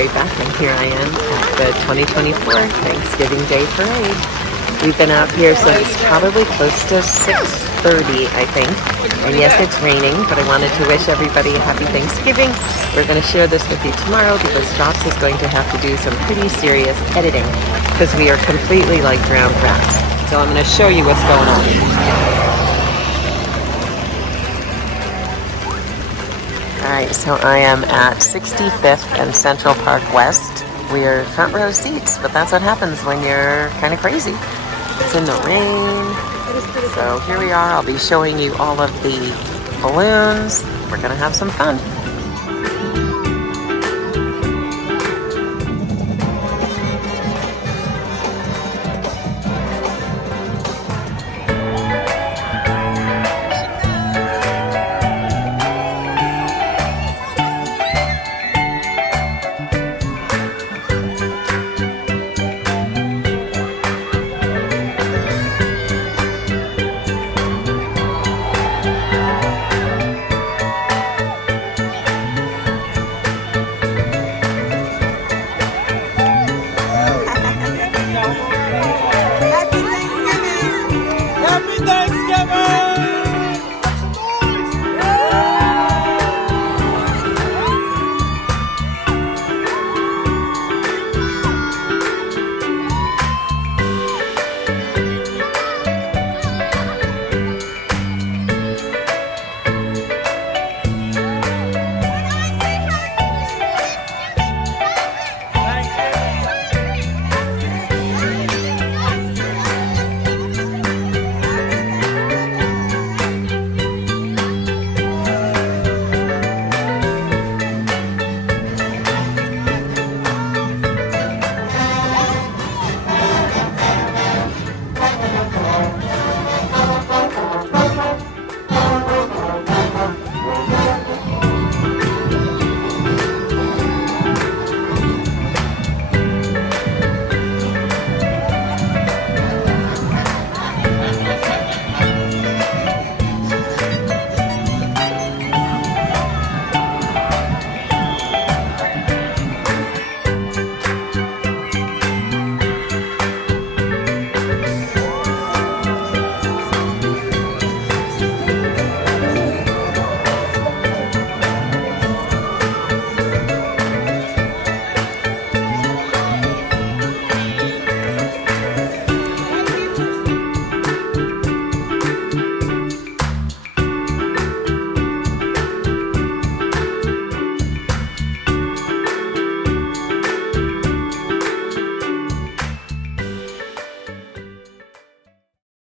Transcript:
Mary Beth, and here I am at the 2024 Thanksgiving Day Parade. We've been out here since probably close to 6:30, I think. And yes, it's raining, but I wanted to wish everybody a happy Thanksgiving. We're going to share this with you tomorrow because Jops is going to have to do some pretty serious editing because we are completely like drowned rats. So I'm going to show you what's going on. Alright, so I am at 65th and Central Park West. We're front row seats, but that's what happens when you're kind of crazy. It's in the rain. So here we are. I'll be showing you all of the balloons. We're going to have some fun.